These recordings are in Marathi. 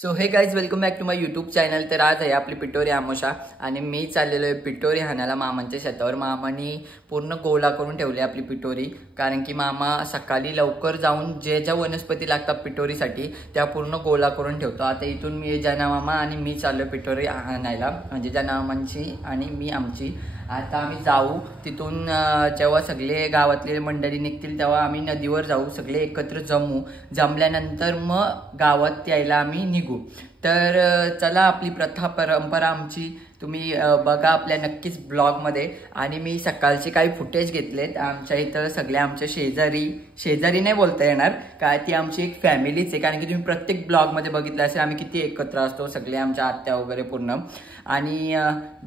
So hey guys welcome back to my YouTube channel. तर आज आहे आपली पिटोरी आमोशा आणि मी चाललेलो आहे पिटोरी हाणायला मामांच्या शेतावर। मामानी पूर्ण गोला करून ठेवली आपली पिटोरी, कारण की मामा सकाळी लवकर जाऊन जे ज्या वनस्पती लागतात पिटोरीसाठी त्या पूर्ण गोला करून ठेवतो। आता इथून मी जना मामा आणि मी चाललो पिटोरी हाणायला, म्हणजे जना मामांची आणि मी आमची। आता आम्ही जाऊ तिथून, जेव्हा सगळे गावातले मंडळी निघतील तेव्हा आम्ही नदीवर जाऊ, सगळे एकत्र जमल्यानंतर मग गावात यायला आम्ही निघू। तर चला, आपली प्रथा परंपरा आमची तुम्ही बघा आपल्या नक्कीच ब्लॉगमध्ये। आणि मी सकाळचे काही फुटेज घेतलेत। आमच्या इथं सगळे आमच्या शेजारी नाही बोलता येणार, काय ती आमची एक फॅमिलीच आहे, कारण की तुम्ही प्रत्येक ब्लॉगमध्ये बघितलं असेल आम्ही किती एकत्र असतो, सगळे आमच्या आत्या वगैरे पूर्ण। आणि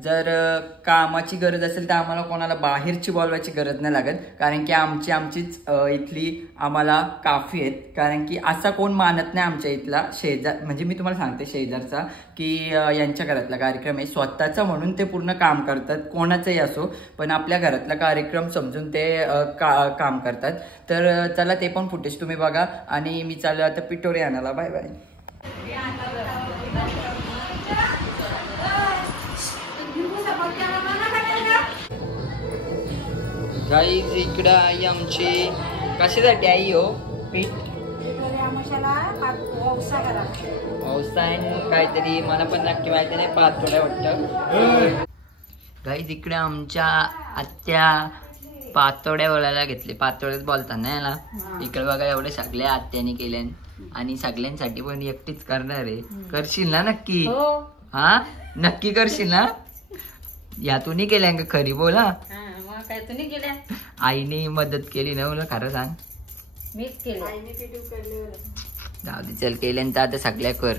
जर कामाची गरज असेल तर आम्हाला कोणाला बाहेरची बोलवायची गरज नाही लागत, कारण की आमचीच इथली आम्हाला काफी आहेत। कारण की असा कोण मानत नाही आमच्या इथला शेजार, म्हणजे मी तुम्हाला सांगते शेजारचा, की यांच्या घरातला कार्यक्रम आहे स्वतःचा म्हणून ते पूर्ण काम करतात, कोणाचंही असो, पण आपल्या घरातला कार्यक्रम समजून ते काम करतात। तर चला ते पण फुटेज तुम्ही बघा आणि मी चालू आता पिटोरी आणायला। Bye bye. गाईज इकडं आई आमची कशासाठी आई हो पीठ पावसा काहीतरी, मला पण नक्की माहिती नाही, पातोड्या वाटतं। गाईज इकडे आमच्या आत्या पातोड्या बोलायला घेतले, पातोड्याच बोलताना याला। इकडे बघा एवढे सगळ्या आत्याने केले आणि सगळ्यांसाठी पण एकटीच करणार आहे। करशील ना नक्की? हा नक्की करशील ना? यातून केल्या का खरी बोला? आईने मदत केली ना, मला खरं सांग। जाऊ दे चल, केल्यानंतर आता सगळ्या कर।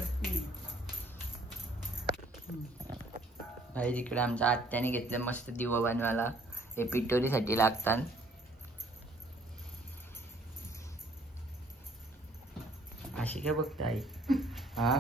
भाई इकडे आमच्या आत्याने घेतलं मस्त दिवा बनवायला, हे पिटोरीसाठी लागतात। अशी काय बघता आई? हा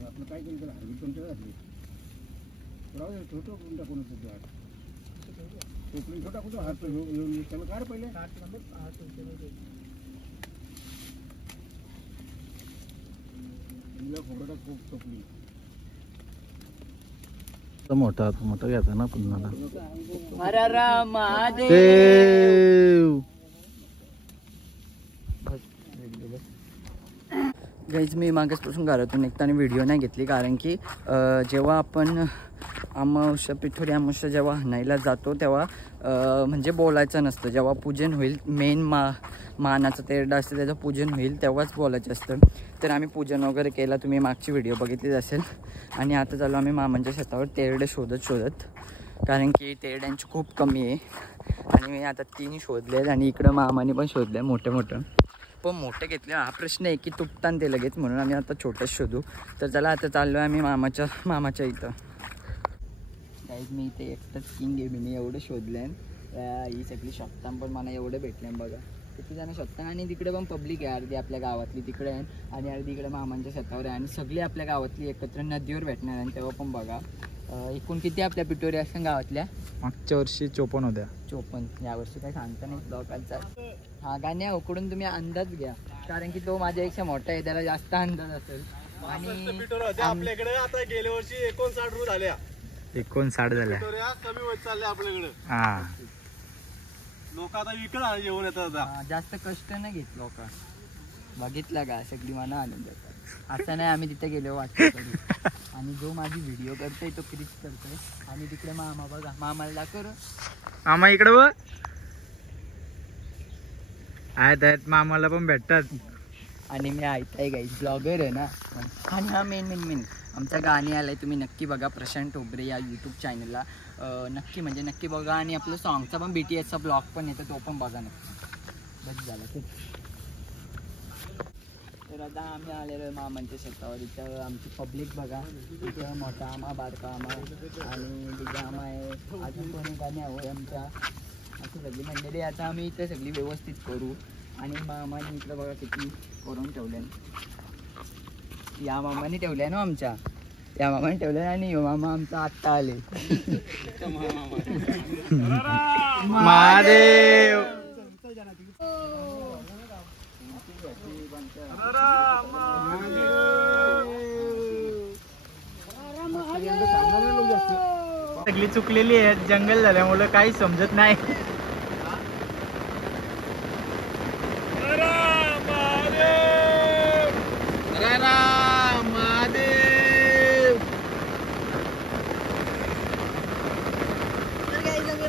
आपलं काय केलं तर हरवी कोणत्या घातली छोटं कोण टाकून टोपली छोटा कुठं हात घेऊन त्याला काढ पहिले फोटोटा खूप टोपली मोठा घ्यायचा ना पुन्हा। गाईज मी मागेचपासून घरातून निघताना व्हिडिओ नाही घेतली, कारण की जेव्हा आपण पिठोरी अमावस्या जेव्हा हाणायला जातो तेव्हा म्हणजे बोलायचं नसतं, जेव्हा पूजन होईल मेन मानाचं तेरडं असतं त्याचं पूजन होईल तेव्हाच बोलायचं असतं। तर आम्ही पूजन वगैरे केलं, तुम्ही मागची व्हिडिओ बघितलीच असेल। आणि आता चालू आम्ही मामांच्या शेतावर तेरडे शोधत, कारण की तेरड्यांची खूप कमी आहे आणि मी आता 3 शोधले आणि इकडं मामाने पण शोधले मोठे पण मोठे घेतले। हा प्रश्न आहे की तुटताना ते लगेच, म्हणून आम्ही आता छोटेच शोधू। तर चला आता चाललो आहे आम्ही मामाच्या इथं। काहीच मी इथे एकटाच किंग आहे, मी एवढं शोधले, ही सगळी शॉपतान पण मला एवढे भेटले बघा, किती जण शोधतात। आणि तिकडे पण पब्लिक आहे, अर्धी आपल्या गावातली तिकडे आहे आणि अर्धी इकडे मामांच्या शेतावर आहे, आणि सगळी आपल्या गावातली एकत्र नदीवर भेटणार आहे। तेव्हा पण बघा एकूण किती आपल्या पिटोरी असतात गावातल्या? मागच्या वर्षी 54 होत्या। 54, यावर्षी काही सांगता नाही लोकांचा। हा गाण्या उकडून तुम्ही अंदाज घ्या, कारण की तो माझ्यापेक्षा मोठा आहे, त्याला जास्त अंदाज असेल। आणि आपल्याकडे आता गेल्या वर्षी 59 रूल झाल्या, 59 झाल्या, कमी होत चालले आपल्याकडे। हा लोक आता विकत जेवण येतात, जास्त कष्ट नाही घेत लोक, बघितलं का सगळी मना आनंद देतात। असं नाही आम्ही तिथे गेलो वाटतं, आणि जो माझी व्हिडिओ करतोय तो क्रिच करतोय, आणि तिकडे मामा बघा, मामाला कर मामा इकडे बघ, आहेत मामाला पण भेटतात। आणि मी ऐकताय गाईस ब्लॉगर आहे ना। आणि हा मेन आमचं गाणी आलंय, तुम्ही नक्की बघा प्रशांत टोबरे या यूट्यूब चॅनलला. नक्की म्हणजे नक्की बघा. आणि आपलं सॉंगचा पण BTSचा ब्लॉग पण येतो, तो पण बघा नक्की. बस झालं खूप. तर आता आम्ही आलेलो आहे मामांच्या शेतावर. इथं आमची पब्लिक बघा, इथं मोठा आमा, बारका आमा आणि दिघा आमा आहे, अजून कोणी गाणी हवं आमच्या, अशी सगळी मंडळी. आता आम्ही इथं सगळी व्यवस्थित करू. आणि मामाने इकडं बघा किती करून ठेवल्या. या मामाने ठेवल्या ना आमच्या, या मामाने ठेवल्या. आणि मामा आमचा आत्ता आले. महादेव सगळी चुकलेली आहेत, जंगल झाल्यामुळे काही समजत नाही.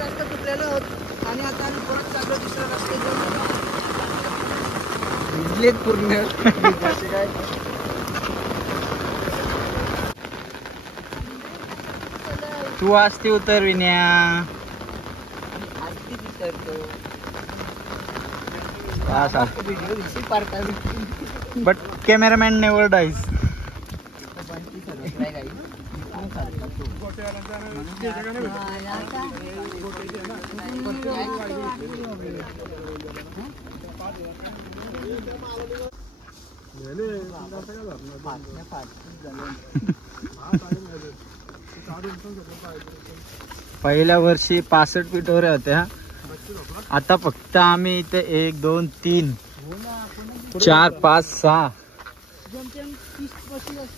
रस्ता चुकलेला होत आणि आता आम्ही परत चाललो दुसऱ्या रस्ते भिजलेत पूर्ण. काय तू असती उतर विन्या. आरती विसरतो असा व्हिडिओ दिवशी पारता बट कॅमेरामॅन नेवर डाईज. पहिल्या वर्षी 65 पिटोऱ्या होत्या, आता फक्त आम्ही इथे 1 2 3 4 5 6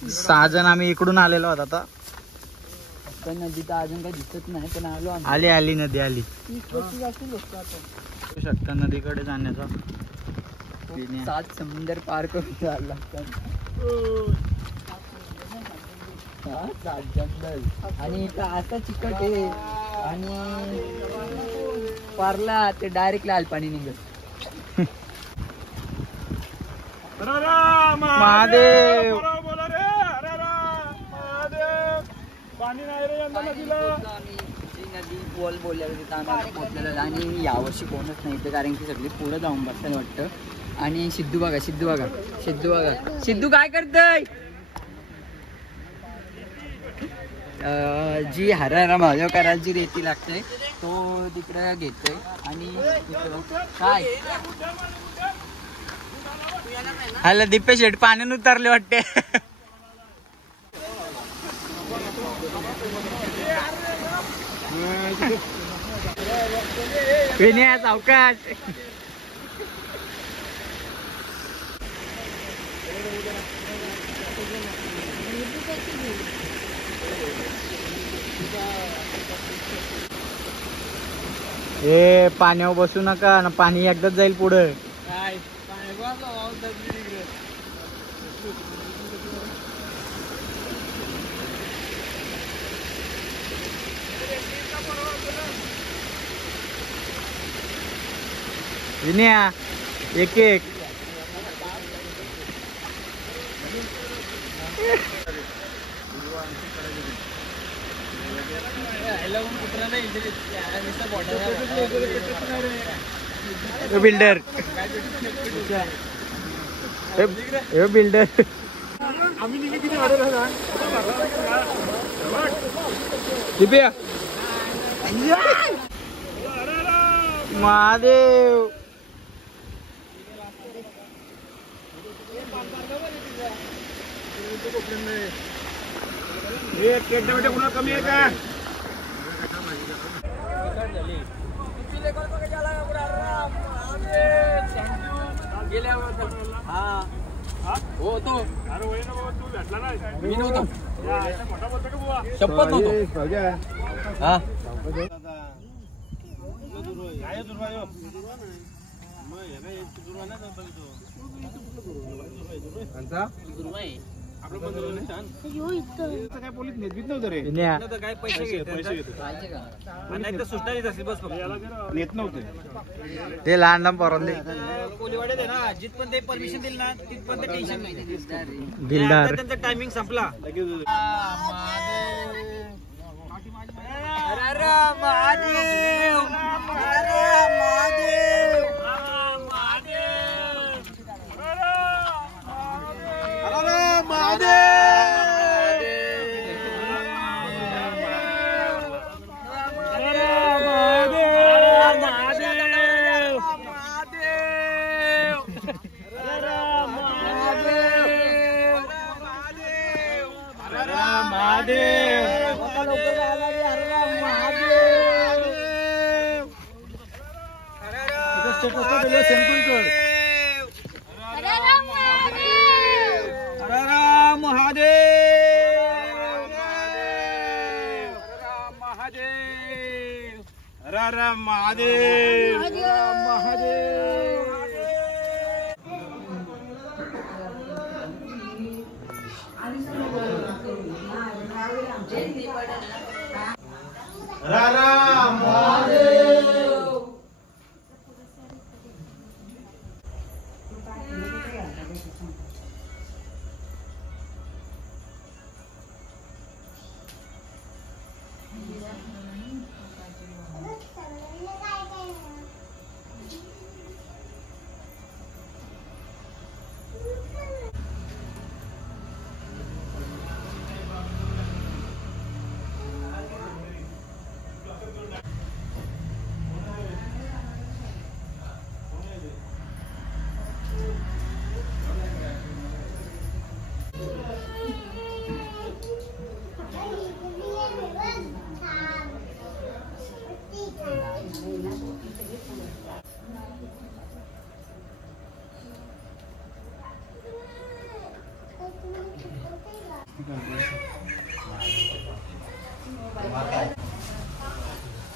6 जण आम्ही इकडून आलेलो आहोत. आता नदी तर अजून काही दिसत नाही, पण आलो आम्ही. आली आली नदी आली. 30-35 असतील लोक आता. बघू शकता नदीकडे जाण्याचा. 7 समुंदर पार करून जायला लागतात. 7 जंगल आणि इथं असं चिकट आहे. आणि पारला ते डायरेक्ट लाल पाणी निघत. महादेव नदी बोल बोललेलं तिथं आम्ही पोहोचलेलं. आणि यावर्षी कोणच नाही इथे, कारण की सगळी पुढं जाऊन बसायला वाटतं. आणि सिद्धू बघा, सिद्धू बघा, सिद्धू बघा, सिद्धू काय करतय. जी हरारा महादेव करायला जी रेती लागते तो तिकडे घेतोय. आणि काय हॅलो दिपेश शेट पाण्यान उतरले वाटते. विनया सावकाश. ए पाण्यावर बसू नका ना, पाणी एकदाच जाईल पुढं. विनया एक एक बिल्डर बिल्डर महादेव. कमी आहे का. हो तो अरे वय ना बाबा, तू भेटला नाही. मी नव्हतो, मोठा बोलतो का बुवा. शपथ नव्हतो. हा काय दुर्वा यो? मग हे काय दुर्वा नाही जात बघतो. दुर्वा आहे. काय पोलीस नेत नव्हतं रे. विन्या. काय पैसे घेत नाही तर सुट्टा असेल बस नेत नव्हते. ते लहान लहान पोरांले कोलीवाडे दे ना जिथपर्यंत ते परमिशन दिली ना तिथपर्यंत टेन्शन नाही. गिल्डार. त्यांचा टायमिंग संपला.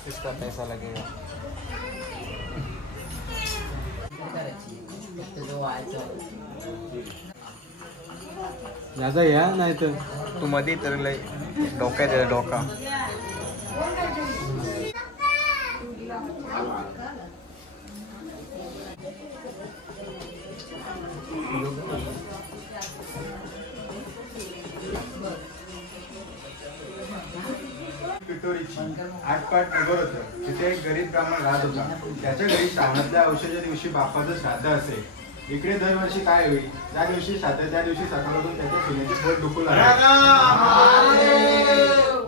इसका पैसा लगेगा. याचा या नाही तर तू मध्ये तर लय डोक्यात आहे डोका. पिटोरीची आटपाट नगर होतं. तिथे एक गरीब ब्राह्मण राहत होता. त्याच्या घरी श्रावणातल्या औषधाच्या दिवशी बापाचं श्राद्ध असे. इकडे दरवर्षी काय होईल, त्या दिवशी सकाळपासून त्याच्या सुनेचे पोट दुखू लागले.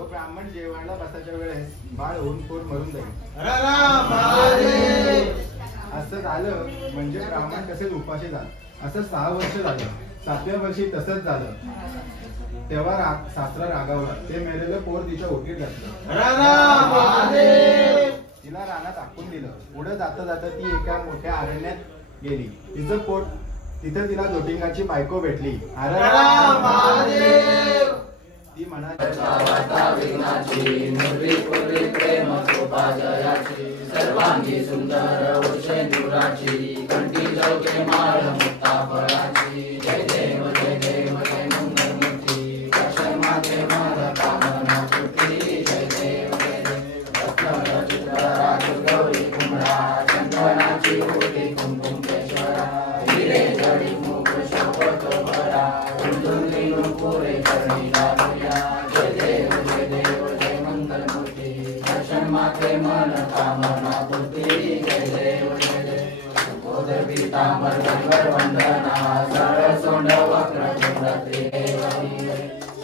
ब्राह्मण जेवायला बसायच्या वेळेस बाळ होऊन पोट मरून जाईल. असं झालं म्हणजे ब्राह्मण तसेच उपाशी झाला. असं 6 वर्ष झालं. 7व्या वर्षी तसंच झालं. तेव्हा सासरा रागावला. ते मेलेलं पोर तिच्या ओटीत घातलं. तिला रानात टाकून दिलं. पुढे जाता जाता ती एका मोठ्या अरण्यात गेली. तिथं तिला जोटिंगाची बायको भेटली. ती म्हणाली, सर्वांगी सुंदर उर्षे नुराची कंठी जवके माळ मुक्ता फळाची. जय देव जय देव जय मंगलमूर्ती दर्शन माते मन कामना पूर्ती. जय देव जय देव रत्न चित्रा गौरी कुमरा चंदनाची होती कुमकुम केशरा. हिरे जडी मुख शोभत भरा कुंडुली नुपुरे करणी दारुया. जय देव जय मंगलमूर्ती दर्शन माते मन कामना पूर्ती. जय देव जय देव बोध पीतांबर गंगर वंदना सरळ सोंड वक्र तुंड त्रिदेवती.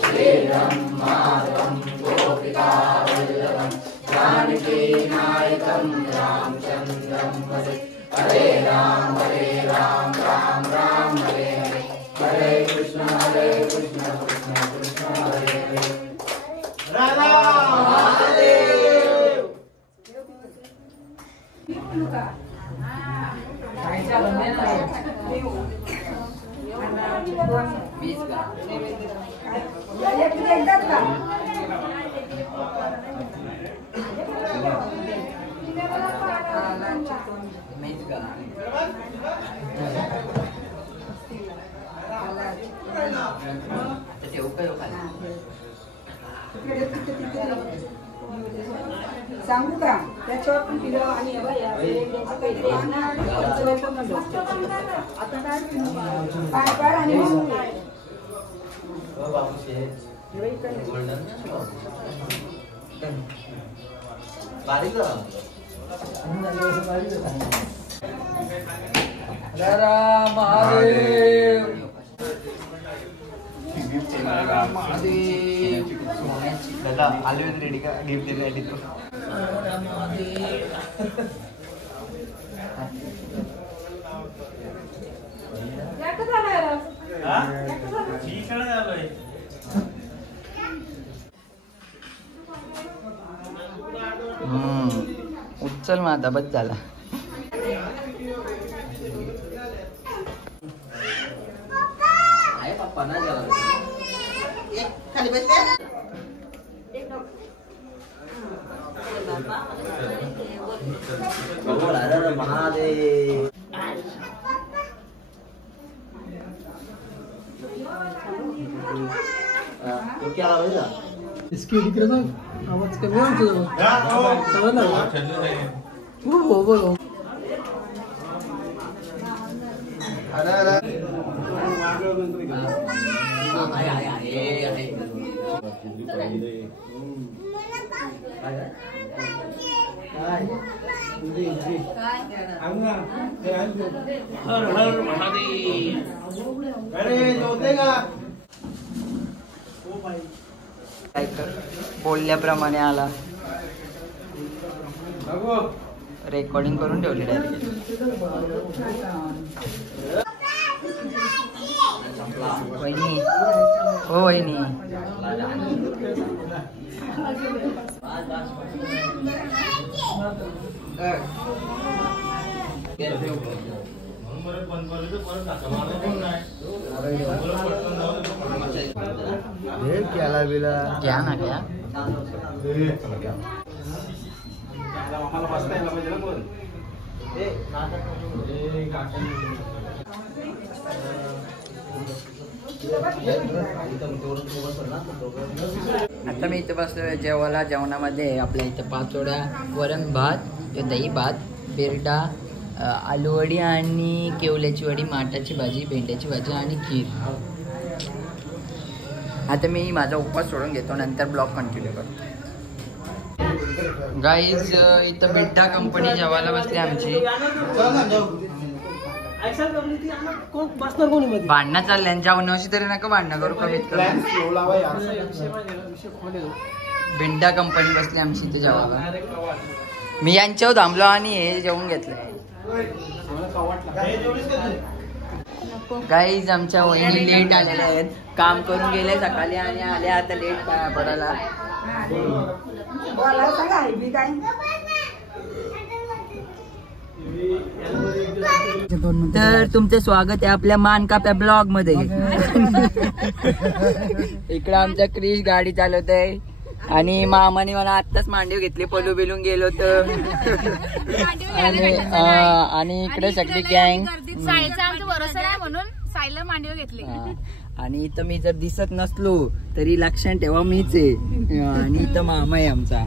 श्रीरं माधवं गोपिका वल्लभं जानकी नायकं रामचंद्रं भजे. हरे राम राम राम हरे हरे. हरे कृष्ण कृष्ण कृष्ण हरे हरे. राधा महादेव. मीच सांगू का त्याच्यावर पण किलो आणि काय काय आणि महादेव दादा ऑलवेज रेडी का गिफ्ट देण्यासाठी तो उचल माझा बस झाला. महादेव क्या इसकी दिक्कत है आवाज कमी आहे हो हर हर महादेव. अरे जोतेगा बोलल्याप्रमाणे आला. रेकॉर्डिंग करून ठेवली डायरेक्ट. वहिनी हो वहिनी क्या ना क्या आता मी इथे बसलोय जेवायला. जेवणामध्ये आपल्या इथं पाचोड्या, वरण भात, दही भात, बिरडा, आलूवडी आणि केवल्याची वडी, माठाची भाजी, भेंड्याची भाजी आणि खीर. आता मी माझा उपवास सोडून घेतो, नंतर ब्लॉग कंटिन्यू करतो. गाईज इथं बिड्डा कंपनी जेवायला बसली आमची. भांडणं चालल्या जेवणाशी तरी नका भांडणं करू. कमीत कमी बिड्डा कंपनी बसली आमची इथे जेवायला. मी यांच्यावर थांबलो आणि हे जेवून घेतलंय. गाईज आमच्या वहिनी लेट आलेल्या आहेत. काम करून गेले सकाळी आणि आले आता लेट पडायला. तर तुमचं स्वागत आहे आपल्या मानकाप्या ब्लॉग मध्ये. इकडं आमचा क्रिश गाडी चालवत आहे आणि मामाने मला आत्ताच मांडीव घेतली. पलू बिलून गेलो तर आणि इकडे सगळी गँग आणि इथं मी जर दिसत नसलो तरी लक्षात ठेवा मीच आहे. आणि इथं मामा आहे आमचा.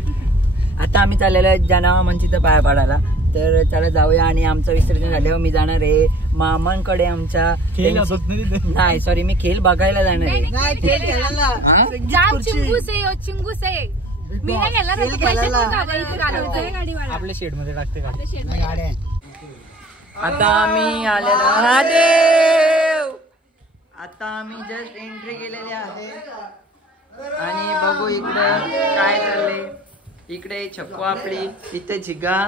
आता आम्ही चाललेलो आहे जनामामांची पाया पाडायला. तर चला जाऊया. आणि आमचं विसर्जन झाल्यावर मी जाणार आहे मामांकडे आमच्या. नाही सॉरी, मी खेळ बघायला जाणार आहे. आपल्या शेड मध्ये टाकते गाडी. आता आम्ही आलेलो. आता आम्ही जस्ट एंट्री केलेली आहे आणि बघू इकडं काय चाललंय. इकडे छक्कू आपली, तिथे झिगा.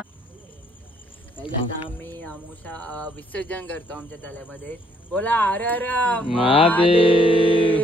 आता आम्ही आमोशा विसर्जन करतो आमच्या तळ्यामध्ये. बोला हर हर महादेव.